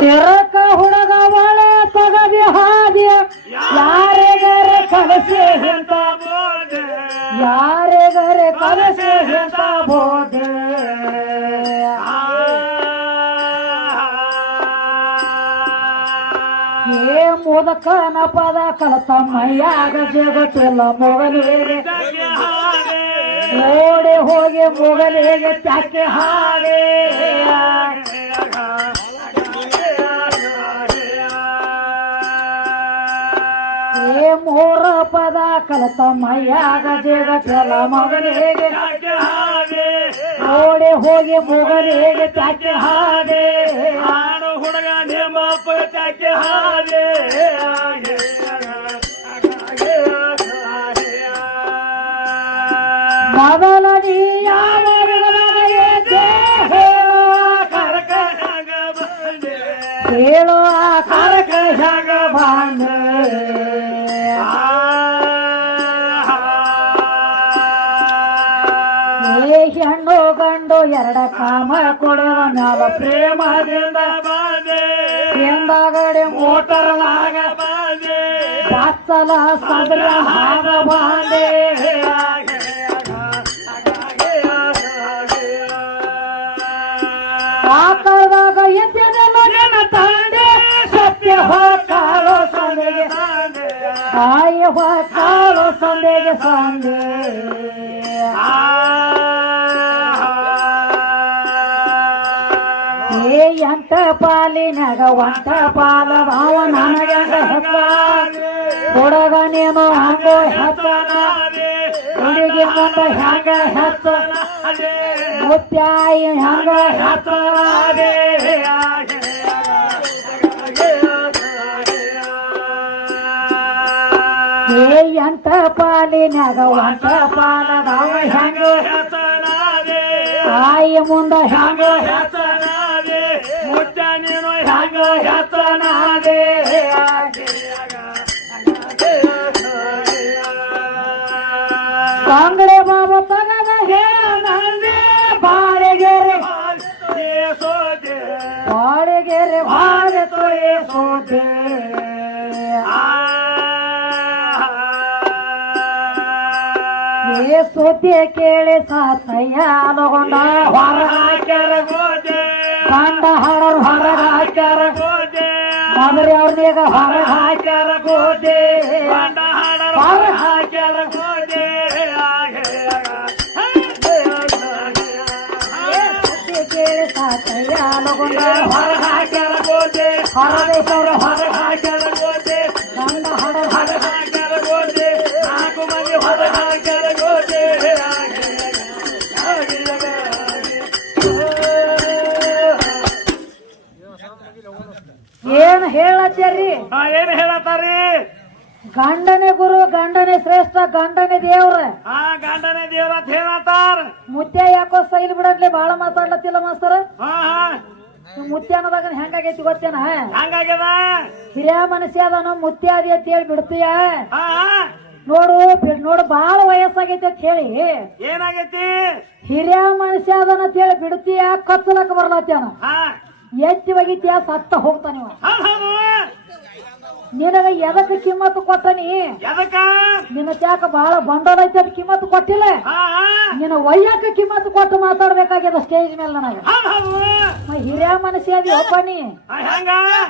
ತಿರಕ ಹುಡುಗ ಒಳೆ ತಗದಿ ಹಾದಿಯ ಯಾರಿಗರೆ ಕಲಸೆ ಎಂತ ಬೋಧೆ ಯಾರಿಗರೆ ಕಲಸೆ ಅಂತ ಬೋಧೆ ಏ ಮುದಕನ ಪದ ಕಲತ ಮೈಯಾಗ ಜಗತ್ತಿಲ್ಲ ಮೊಗಲಿಗೆ. ಓಡಿ ಹೋಗಿ ಮೊಗಲಿಗೆ ಚಾಕೆ ಹಾಗೆ. ಮೂರ ಪದ ಕಲತ ಮೈಯಾಗ ಜಗತ್ತಿಲ್ಲ ಮೊಗಲಿಗೆ ಓಡಿ ಹೋಗಿ ಮೊಗಲಿಗೆ ಚಾಕೆ ಹಾಗೆ. ಎರಡ ಕಾಮ ಕೊಡುವ ನಾವ ಪ್ರೇಮದಿಂದ ಬಾದೆ ಎಂದಾಗಡೆ ಮೋಟರ್ನಾಗ ಬಾದೆ ಬಾಚಲ ಸದ್ರ ಹಾಗ ಬಾಂಡೆ ಆಕಳದಾಗ ಎದ್ದೆಲ್ಲ ನನ್ನ ತಂದೆ. ಸತ್ಯ ಕಾಳು ಸಂದೆಗೆ ಕಾಳು ಸಂದೆಗೆ ಸಂದೆ. ಏ ಎಂಟ ಪಾಲಿನಾಗ ಒಂಟ ಪಾಲ ಅವ ನನಗ ಹೆತ್ತ ಹುಡುಗ ನೀನು ಹಂಗೋ ಹೆತ್ತ ಹುಡುಗಿ ಮುಂದ ಹೆಂಗ ಹೆತ್ತ ಮುತ್ಯಾಯಿ ಹೆಂಗ ಹೆತ್ತ ಏ ಎಂಟ ಪಾಲಿನಾಗ ಒಂಟ ಪಾಲದ ಅವ ಹೆಂಗ ತಾಯಿ ಮುಂದ ಹೆಂಗ ಕಾಂಗಡೆ ಬಾಬ ತಗದ ಹೇಳಂದೆ ಬಾಳೆಗೆರೆ. ಬಾಳೆಗೆರೆ ಬಾಳೆ ತೋಯೆ ಏ ಸೋತೆ ಕೇಳಿ ಸಾತಯ್ಯ ಅಲಗೊಂಡ. ಹೊರ ಕಂಡ ಹಡರ್ ಹೊರಗ ಹಾಕ್ಯಾರ ಮಗರಿ ಅವ್ರನ್ನೀಗ ಹೊರಗ ಹಾಕ್ಯಾರ ಗೋದೆ ಹೊರ ಹಾಕ್ಯಾರ ಏ ಸೋತೆ ಕೇಳಿ ಸಾತಯ್ಯ ಅಲಗೊಂಡ ಹೊರ ಹಾಕ್ಯಾರ ಹೊರದೇಶವ್ರ ಹೊರ ಕಂಡ ಏನ್ ಹೇಳತ್ತಾರಿ? ಗಂಡನೇ ಗುರು ಗಂಡನೇ ಶ್ರೇಷ್ಠ ಗಂಡನೇ ದೇವ್ರ. ಹಾ ಗಂಡನೇ ದೇವ್ರ ಅಂತ ಹೇಳತ್ತಾರ. ಮುತ್ಯ ಯಾಕೋ ಸೈಲ್ ಬಿಡಂಗ್ಲಿ ಬಾಳ ಮಾತಾಡ್ಲತ್ತಿಲ್ಲ ಮಾಸ್ತರ? ಹಾ ಹಾ. ಮುತ್ಯ ಅನ್ನೋದಾಗ ಹೆಂಗಾಗೈತಿ ಗೊತ್ತೇನ? ಹಂಗಾಗ್ಯದ? ಹಿರಿಯ ಮನುಷ್ಯ ಅದನು ಮುತ್ಯ ಅದಿ ಅಂತ ಹೇಳಿ ಬಿಡ್ತೀಯ? ಹಾ ನೋಡು ಬಿ- ನೋಡು ಬಾಳ ವಯಸ್ಸಾಗೈತಿ ಅಂತ ಹೇಳಿ. ಏನಾಗೈತಿ? ಹಿರಿಯ ಮನುಷ್ಯ ಅದನ್ನ ಅಂತ ಹೇಳಿ ಬಿಡ್ತೀಯ? ಕಚ್ಚಲಕ್ಕ ಬರ್ಲತ್ತೇನ? ಹಾ. ಎತ್ತಿ ಒಗಿತೀಯ ಸತ್ತ ಹೋಗ್ತಾನೆ ನಿನಗ ಎದಕ್ಕೆ ಕಿಮ್ಮತ್ತು ಕೊಟ್ಟನಿ? ಎದಕ್ಕ ನಿನ್ನ ತ್ಯಾಕ ಬಹಳ ಬಂಡೋದೈತಿ ಅಂತ ಕಿಮ್ಮತ್ತು ಕೊಟ್ಟಿಲ್ಲ. ನಿನ್ನ ವಯ್ಯಕ್ಕೆ ಕಿಮ್ಮತ್ತು ಕೊಟ್ಟು ಮಾತಾಡ್ಬೇಕಾಗ್ಯದ ಸ್ಟೇಜ್ ಮೇಲೆ ನನಗೆ. ಹಿರಿಯ ಮನಸ್ಸಿ ಅದಿ ಒಬ್ಬ ನೀ.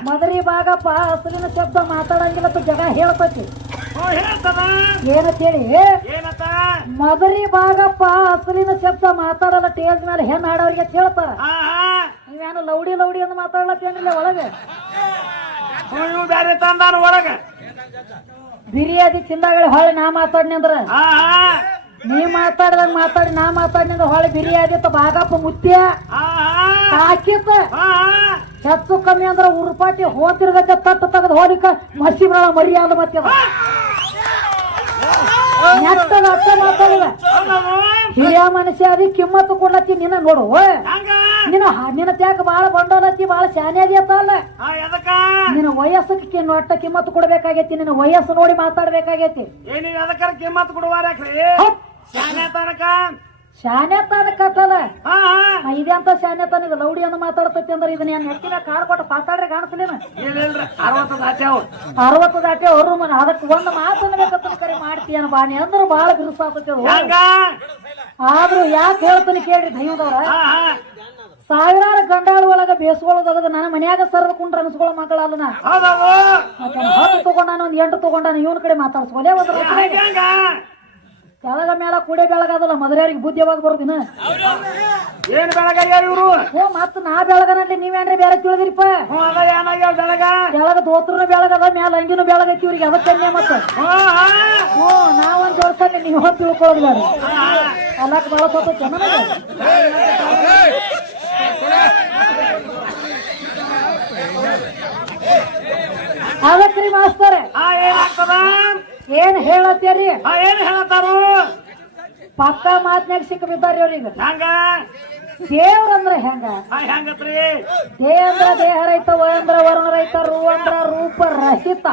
ಮದರಿ ಭಾಗಪ್ಪ ಹಸುವಿನ ಶಬ್ದ ಮಾತಾಡಂಗಿಲ್ಲ ಜಗ ಹೇಳ್ತೈತಿ. ಹ್ಞೂ ಹೇಳ್ತದ. ಏನಂತ ಹೇಳಿ? ಏನತ್ತ ಮದರಿ ಭಾಗಪ್ಪ ಹಸುವಿನ ಶಬ್ದ ಮಾತಾಡಲ್ಲ ಸ್ಟೇಜ್ ಮೇಲೆ ಹೆಣ್ಣು ಹಾಡೋರಿಗೆ ಕೇಳ್ತಾರ. ಹೇಳ್ತಾರ ನೀವೇನು ಲೌಡಿ ಲೌಡಿ ಅಂತ ಮಾತಾಡ್ಲತ್ತೇನಿಲ್ಲ ಒಳಗೆ? ಇವ್ ಬ್ಯಾರೆ ತಂದಾನ ಒಳಗ ಬಿರಿಯಾದಿ ತಿಂದಾಗಳಿ ಹೊಳೆ ನಾ ಮಾತಾಡ್ನಿ ಅಂದ್ರ? ಹಾ ಹಾ. ನೀ ಮಾತಾಡ್ದಂಗ ಮಾತಾಡಿ ನಾ ಮಾತಾಡ್ನಿ ಅಂದ್ರ ಹೊಳೆ ಬಿರಿಯಾದಿ ಅಂತ ಭಾಗಪ್ಪ ಮುತ್ಯ ಹಾ ಹಾ. ಹಾಕಿತ್ತ ಹೆಚ್ಚು ಕಮ್ಮಿ ಅಂದ್ರ ಉರುಪಾಟಿ ಹೋತಿರ್ಗತ್ತೆ ತಟ್ಟು ತೆಗೆದು ಹೋಲಿಕ ಮಸಿ ಬರಲ್ಲ ಮರ್ಯಾದ ಮತ್ತೆ ಅರ್ಥ ಮಾತಾಡಿದ. ಹಿರಿಯ ಮನುಷ್ಯ ಅದಿ ಕಿಮ್ಮತ್ತು ಕೊಡ್ಲತ್ತಿ ನಿನ್ನ ನೋಡು. ಹಂಗ ನಿನ್ನ ಹ- ನಿನ್ನ ತ್ಯಾಕ ಬಾಳ ಬಂಡೋಲತ್ತಿ ಬಾಳ ಶಾನೆ ಅದಿಯತ್ತಲ್ಲ ಅಲ್ಲ. ಎದಕ್ಕ? ನಿನ್ನ ವಯಸ್ಸಕ್ಕೆ ಒಟ್ಟ ಕಿಮ್ಮತ್ತು ಕೊಡ್ಬೇಕಾಗೈತಿ ನಿನ್ನ ವಯಸ್ಸು ನೋಡಿ ಮಾತಾಡ್ಬೇಕಾಗೈತಿ. ಕಿಮ್ಮತ್ ಕೊಡುವಾರ. ಶಾನೆ ತನಕ? ಹಾ ಇದೆಂತ ಶಾನ್ಯತನ ಇದು ಲೌಡಿ ಅಂತ ಮಾತಾಡ್ತೈತಿ ಅಂದ್ರೆ ಇದನ್ನ ಏನ್ ನೆತ್ತಿನ ಕಾಡ್ ಕೊಟ್ಟು ಪಾತಾಡ್ರೆ ಕಾಣಿಸ್ಲೇನ ಅರವತ್ತು ದಾಟ್ಯಾವ ಅರವತ್ತು ದಾಟಿ ಅವ್ರು ಮನ ಅದಕ್ಕೆ ಒಂದು ಮಾತು ಅನ್ಬೇಕಂತ ಕರೆ ಮಾಡ್ತೀಯನ ಬಾನಿ ಅಂದ್ರೆ ಬಾಳ ಬಿರುಸಾಗ್ತೈತಿ ಆದ್ರೂ ಯಾಕೆ ಹೇಳ್ತೀನಿ ಕೇಳ್ರಿ ದೈವದವ್ರ? ಸಾವಿರಾರು ಗಂಡಾಳ ಒಳಗ ಬೇಸ್ಕೊಳ್ಳೋದಾಗದ ನನ್ನ ಮನ್ಯಾಗ ಸರದ ಕುಂಡ್ರ ಅನ್ಸ್ಕೊಳ್ಳೋ ಮಕ್ಕಳಲ್ಲ ನಾ. ಹತ್ತು ತಗೊಂಡಾನ ಒಂದ್ ಎಂಟು ತಗೊಂಡಾನ ಇವನ್ ಕಡೆ ಮಾತಾಡ್ಸ್ಕೊಲೇ ಒಂದ್ ಹೆಂಗ ಹೆಂಗ? ಕೆಳಗ ಮೇಲ ಕೂಡೆ ಬೆಳಗಾದಲ್ಲ ಮದುವೆಯವ್ರಿಗೆ ಬುದ್ಧಿ ಯಾವಾಗ ಬರ್ದಿನ ಏನ್ ಬೆಳಗಾಗ್ಯಾವ ಇವ್ರು? ಓ ಮತ್ ನಾ ಬೆಳಗನಲ್ಲಿ ನೀವೇನ್ರಿ ಬೇರೆ ತಿಳಿದಿರಿಪ್ಪ? ಬೆಳಗ? ದೋತ್ರನು ಬೆಳಗದ ಮ್ಯಾಲ ಅಂಗಿನೂ ಬೆಳಗೈತಿ ಇವ್ರಿಗೆ ಅದಕ್ಕೆ ಮತ್ತ. ಹ್ಞೂ ನಾವೊಂದ್ ಜೋಡ್ಸಲ್ಲಿ ನೀವು ಹೊತ್ತು ತಿಳ್ಕೊಳ್ಳೋದು ಬೇಡ ಅಲ್ಲಕ್ ಬಾಳ ಸೊತ್ತೈತೆ ನನಗೆ. ಅದಕ್ರಿ ಮಾಸ್ತರ ಆ ಏನಾಗ್ತದ ಏನ್ ಹೇಳತ್ತೀರಿ? ಹಾ ಏನ್ ಹೇಳತ್ತಾರು? ಪಕ್ಕ ಮಾತ್ನ್ಯಾಗ ಸಿಕ್ಕ ಬಿದ್ದಾರಿ ಅವ್ರಿಗೆ ಹೆಂಗ? ದೇವ್ರಂದ್ರ ಹೆಂಗ? ಹೆಂಗತ್ರಿ ದೇ ಅಂದ್ರ ದೇಹ ರೈತ ವ ಅಂದ್ರ ವರ್ಣ ರೈತ ರೂ ಅಂದ್ರ ರೂಪ ರಹಿತ.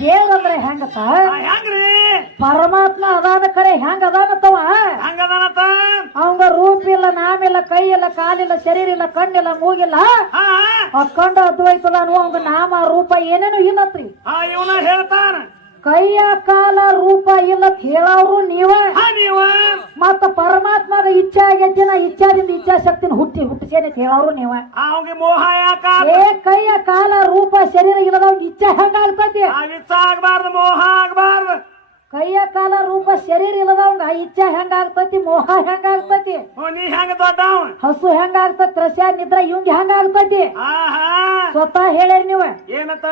ದೇವ್ರಂದ್ರ ಹೆಂಗತ ಹೆಂಗ್ರಿ? ಪರಮಾತ್ಮ ಅದಾನ ಕರೆ ಹೆಂಗ ಅದಾನತ್ತವ? ಅವಂಗ ರೂಪ ಇಲ್ಲ ನಾಮಿಲ್ಲ ಕೈ ಇಲ್ಲ ಕಾಲಿಲ್ಲ ಶರೀರ ಇಲ್ಲ ಕಣ್ಣಿಲ್ಲ ಮೂಗಿಲ್ಲ ಹಾ ಅಕ್ಕಂಡ ಅದ್ವೈತದ ಅನ್ನುವ ಅವಂಗ ನಾಮ ರೂಪ ಏನೇನು ಇಲ್ಲತ್ರಿ. ಇವನ ಹೇಳ್ತಾನ. ಕೈಯ ಕಾಲ ರೂಪ ಇಲ್ಲ ಹೇಳವ್ರು ನೀವ? ನೀವ. ಮತ್ತ ಪರಮಾತ್ಮಗ ಇಚ್ಛೆ ಆಗೈತಿ ನಾ ಇಚ್ಛಾದಿಂದ ಇಚ್ಛಾಶಕ್ತಿನ ಹುಟ್ಟಿ ಹುಟ್ಟಿಸೇನೆ ಹೇಳವ್ರು ನೀವ? ಅವಂಗೆ ಮೋಹ ಯಾಕ ಏ ಕೈಯ ಕಾಲ ರೂಪ ಶರೀರ ಇಲ್ಲದವ್ನ ಇಚ್ಛೆ ಹೆಂಗಾಗ್ತತಿ ವಿಚ್ಚ ಆಗ್ಬಾರ್ದು ಮೋಹ ಆಗ್ಬಾರ್ದು. ಕೈಯ ಕಾಲ ರೂಪ ಶರೀರ ಇಲ್ಲದವಂಗ ಇಚ್ಛೆ ಹೆಂಗಾಗ್ತತಿ ಮೋಹ ಹೆಂಗಾಗ್ತತಿ? ಹ್ಞೂ ನೀ ಹೆಂಗ ದೊಡ್ಡವ ಹಸು ಹೆಂಗಾಗ್ತತಿ ರಸ್ಯಾ ನಿದ್ರ ಇವಂಗ ಹೆಂಗಾಗ್ತತಿ? ಆಹಾ! ಸ್ವತಃ ಹೇಳ್ಯಾರ ನೀವ? ಏನತ?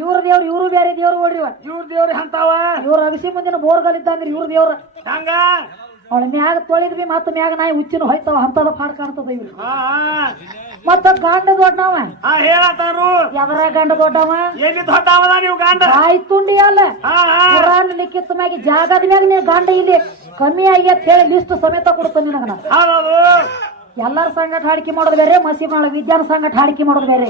ಇವ್ರ ದೇವ್ರು ಇವ್ರು ಬೇರೆ ದೇವ್ರು ಓಡ್ರಿ ಇವ್ರ ದೇವ್ರ ಹಂತಾವ ಇವ್ರ ಅಗಸಿ ಮುಂದಿನ ಬೋರ್ಗಲ್ ಇದ್ದಂಗ್ರಿ ಇವ್ರ ದೇವ್ರ. ಹಂಗ? ಅವಳ ಮ್ಯಾಗ ತೊಳಿದ್ವಿ ಮತ್ತ ಮ್ಯಾಗ ನಾಯಿ ಉಚ್ಚಿನ ಹೋಯ್ತಾವ ಹಂತದ ಪಾಡ್ ಕಾಣ್ತದ ಇವ್ರು ಮತ್ತ ಗಂಡ ದೊಡ್ಡವ ಹಾ ಹೇಳತ್ತಾರು ಎದರ ಗಂಡ ದೊಡ್ಡವ? ಎಲ್ಲಿ ದೊಡ್ಡವದ ನೀವು ಗಂಡ? ಆಯ್ತುಂಡಿ ತುಂಡಿ ಅಲ್ಲ ಪುರಾಣ ಲಿಖಿತ ಮ್ಯಾಗ ಜಾಗದ ಮ್ಯಾಗ ನೀ ಗಂಡ ಇಲ್ಲಿ ಕಮ್ಮಿ ಆಗಿ ಅಂತ ಹೇಳಿ ಲಿಸ್ಟ್ ಸಮೇತ ಕೊಡ್ತೇನೆ ನಿನಗ ನಾ ಎಲ್ಲರ ಸಂಗಟ ಹಾಡಿಕೆ ಮಾಡೋದು ಬೇರೆ ಮಸಿ ವಿಜ್ಞಾನ ವಿದ್ಯಾನ ಸಂಗಟ ಹಾಡಿಕೆ ಮಾಡೋದು ಬೇರೆ.